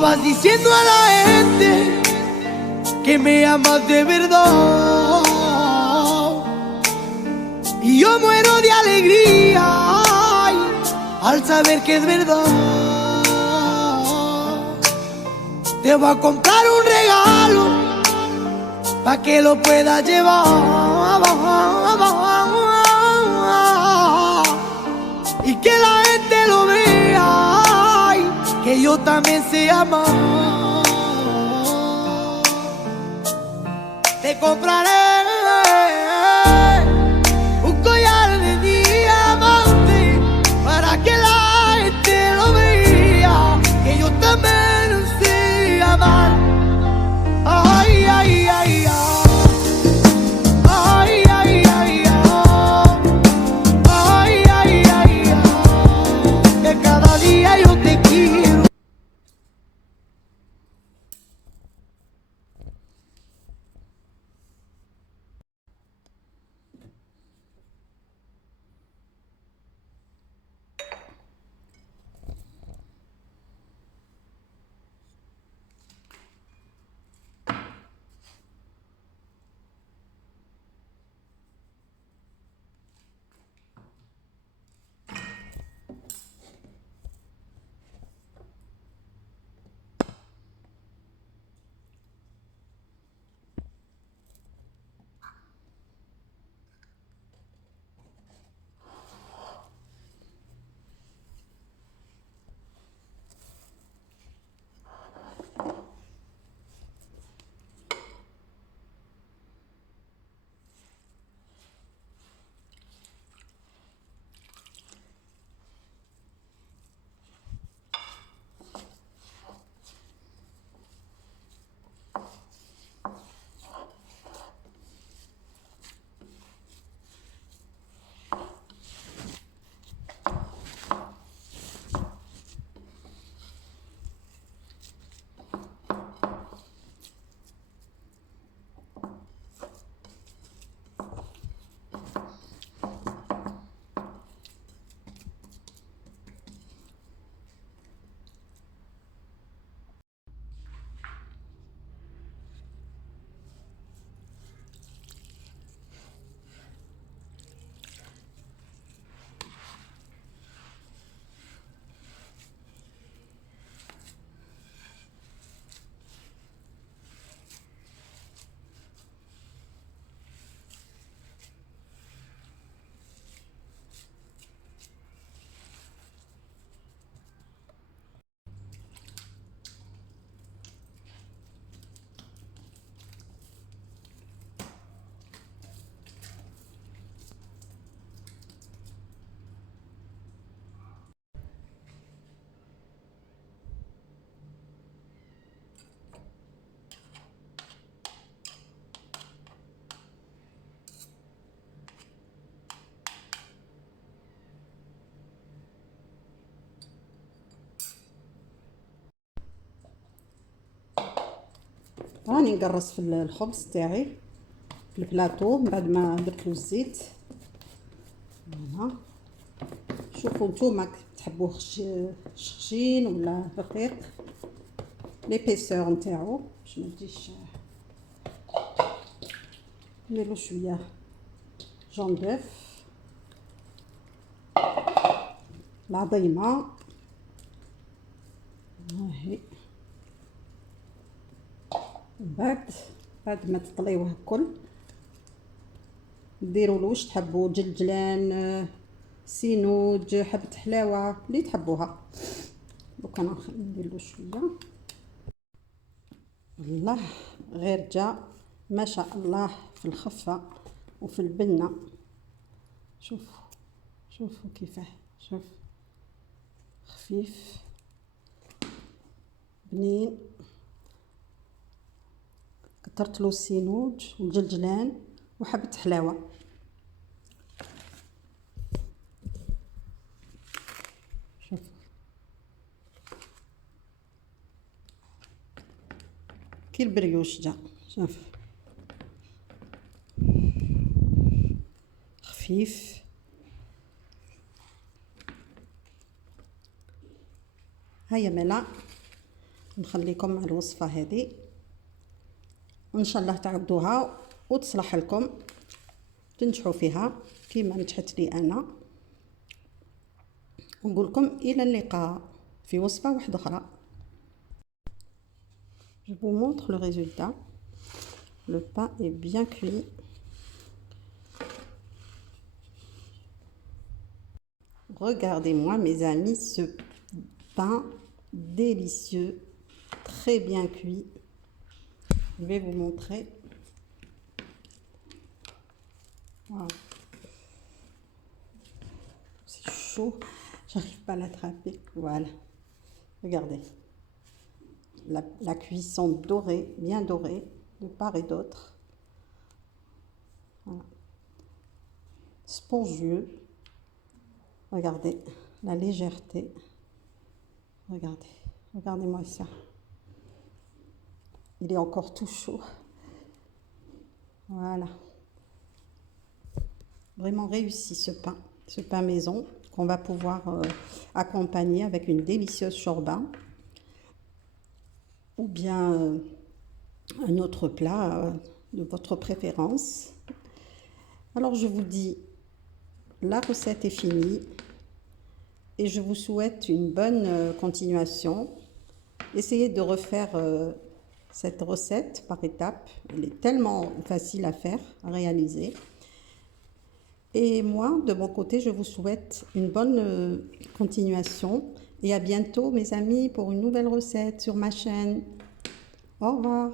vas diciendo a la gente que me amas de verdad, y yo muero de alegría ay, al saber que es verdad. Te voy a comprar un regalo pa' que lo puedas llevar y que la gente lo vea ay, que yo también sé amar. Te compraré un collar de diamante para que la gente lo vea, que yo también sé amar. Ay, ay, ay, ay. Ay, ay, ay, ay. Ay, ay, ay, ay. Que cada día yo te quiero. راني نقرص في الخبز تاعي في البلاطو من بعد ما درتلو الزيت. هنا شوفوا نتوما تحبوه خشين ولا رقيق، ليبيسور نتاعو باش ما تجيش. نديرلو شويه جون دوف العظيمه هاهي. بعد ما تطليوه الكل ديروا له واش تحبوا، جلجلان، سينوج، حبه حلاوه اللي تحبوها. دوك انا ندير له شويه. الله غير جا ما شاء الله في الخفه وفي البنه. شوفوا كيفاه، شوف خفيف بنين. كترت له السينوج والجلجلان وحبه حلاوه. شوف كي البريوش جا، شوف خفيف. هيا ملا نخليكم مع الوصفة هذه، وإن شاء الله تعدوها وتصلح لكم، تنجحوا فيها كيما نجحت لي أنا. ونقول لكم إلى اللقاء في وصفة واحدة أخرى. Je vous montre le résultat. Le pain est bien cuit. Regardez-moi mes amis, ce pain délicieux, très bien cuit. Je vais vous montrer. Wow. C'est chaud, j'arrive pas à l'attraper. Voilà, regardez. La cuisson dorée, bien dorée, de part et d'autre. Voilà. Spongieux. Regardez la légèreté. Regardez, regardez-moi ça. Il est encore tout chaud. Voilà. Vraiment réussi ce pain maison qu'on va pouvoir accompagner avec une délicieuse chorba ou bien un autre plat de votre préférence. Alors je vous dis, la recette est finie et je vous souhaite une bonne continuation. Essayez de refaire cette recette par étapes. Elle est tellement facile à faire, à réaliser. Et moi, de mon côté, je vous souhaite une bonne continuation. Et à bientôt, mes amis, pour une nouvelle recette sur ma chaîne. Au revoir.